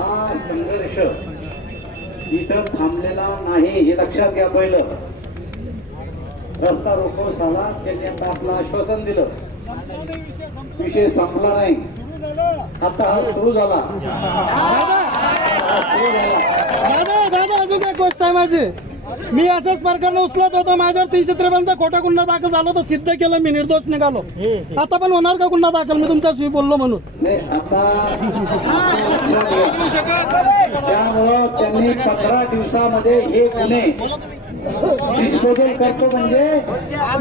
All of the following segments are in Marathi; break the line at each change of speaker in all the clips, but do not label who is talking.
हा संघर्ष इथं थांबलेला नाही हे लक्षात घ्या पहिलं. रस्ता रोको झाला त्यांनी आता आपलं आश्वासन दिलं. विषय संपला नाही. आता हा सुरू झाला.
दादा दादा अजून एक गोष्ट आहे माझी. मी असंच प्रकरण उचलत होतो माझ्यावर तीनशे त्रेपन्नचा खोटा गुन्हा दाखल झाला तर सिद्ध केलं मी निर्दोष निघालो. आता पण होणार का गुन्हा दाखल? मी तुमच्याशी बोललो म्हणून.
नाही पंधरा दिवसामध्ये हे गुन्हे डिस्पोजल करतो म्हणजे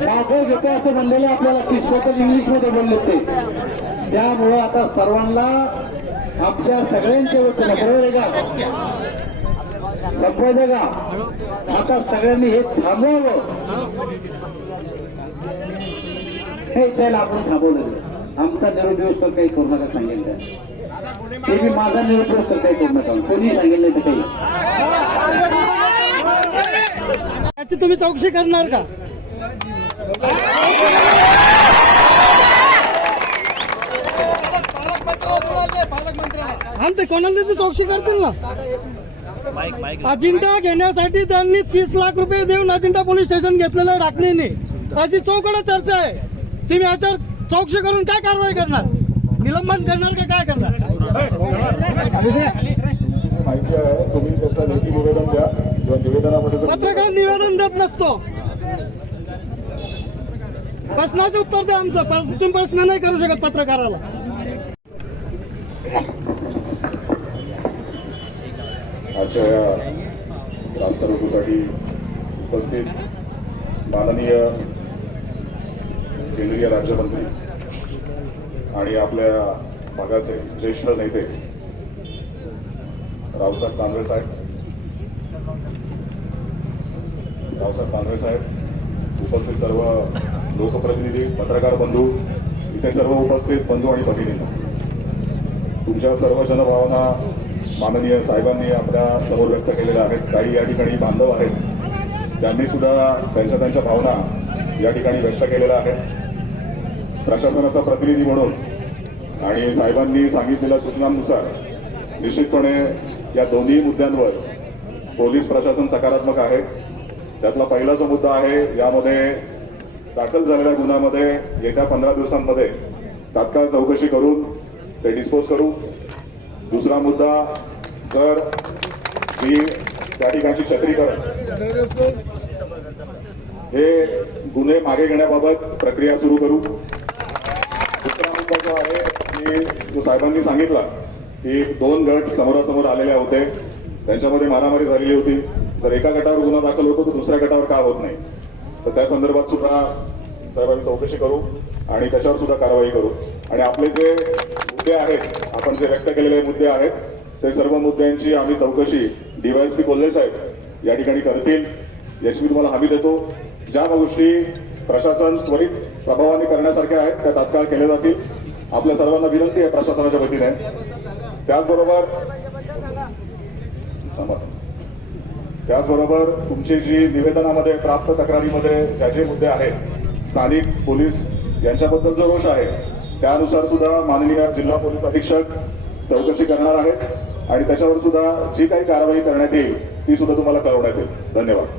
मागो घेतो असं म्हणलेलं आपल्याला. डिस्पोजल इंग्लिशमध्ये बोलले ते. त्यामुळं आता सर्वांना आमच्या सगळ्यांच्या वतीनं बरोबर आहे का? का? आता सगळ्यांनी हे थांबवावं. हे त्याला आपण थांबवलं. आमचा निरोप दिवस तर काही करू नका सांगितलं ते मी माझा निरुपयोग करताय तर कोणी सांगितलं तर काही.
याची तुम्ही चौकशी करणार का? आणि ते कोणाला ते चौकशी करतील ना? अजिंठा घेण्यासाठी त्यांनी तीस लाख रुपये देऊन अजिंठा पोलीस स्टेशन घेतलेलं राखणीने. अशी चौकडे चर्चा आहे. तुम्ही याच्यावर चौकशी करून काय कारवाई करणार? निलंबन करणार का काय करणार?
माहिती आहे तुम्ही त्याचं लेखी निवेदन द्या. किंवा निवेदनामध्ये
पत्रकार निवेदन देत नसतो. प्रश्नाचे उत्तर द्या आमचं. तुम्ही प्रश्न नाही करू शकत पत्रकाराला.
आजच्या या रास्ता उपस्थित माननीय केंद्रीय राज्यमंत्री आणि आपल्या भागाचे ज्येष्ठ नेते रावसाहेब कांबळे साहेब. रावसाहेब कांबळे साहेब. उपस्थित सर्व लोकप्रतिनिधी पत्रकार बंधू इथे सर्व उपस्थित बंधू आणि भगिनींना. तुमच्या सर्व जनभावना माननीय साहेबांनी आपल्यासमोर व्यक्त केलेल्या आहेत. काही या ठिकाणी बांधव आहेत. त्यांनी सुद्धा त्यांच्या त्यांच्या भावना या ठिकाणी व्यक्त केलेल्या आहेत. प्रशासनाचा प्रतिनिधी म्हणून आणि साहेबांनी सांगितलेल्या सूचनांनुसार निश्चितपणे या दोन्ही मुद्द्यांवर पोलीस प्रशासन सकारात्मक आहे. त्यातला पहिला जो मुद्दा आहे यामध्ये दाखल झालेल्या गुन्ह्यामध्ये येत्या पंधरा दिवसांमध्ये तात्काळ चौकशी करून ते डिस्पोज करू. दुसरा मुद्दा जर मी त्या ठिकाणची छत्रीकरण हे गुन्हे मागे घेण्याबाबत प्रक्रिया सुरू करू. दुसरा मुद्दा जो आहे की जो साहेबांनी सांगितला की दोन गट समोरासमोर आलेले होते. त्यांच्यामध्ये मारामारी झालेली होती. तर एका गटावर गुन्हा दाखल होतो तर दुसऱ्या गटावर का होत नाही? तर त्या संदर्भात सुद्धा साहेबांनी चौकशी करू आणि त्याच्यावर सुद्धा कारवाई करू. आणि आपले जे मुद्दे आहेत आपण जे व्यक्त केलेले मुद्दे आहेत ते सर्व मुद्द्यांची आम्ही चौकशी डीवायएसपी कोल्हे साहेब या ठिकाणी करतील. याची मी तुम्हाला हमी देतो. ज्या गोष्टी प्रशासन त्वरित प्रभावाने करण्यासारख्या आहेत त्या तात्काळ केल्या जातील. आपल्या सर्वांना विनंती आहे प्रशासनाच्या वतीने. त्याचबरोबर त्याचबरोबर तुमची जी निवेदनामध्ये प्राप्त तक्रारीमध्ये ज्या जे मुद्दे आहेत स्थानिक पोलीस यांच्याबद्दल जो रोष आहे त्यानुसार सुद्धा माननीय जिल्हा पोलीस अधीक्षक चौकशी करणार आहेत. आणि त्याच्यावर सुद्धा जी काही कारवाई करण्यात येईल ती सुद्धा तुम्हाला कळवण्यात येईल. धन्यवाद.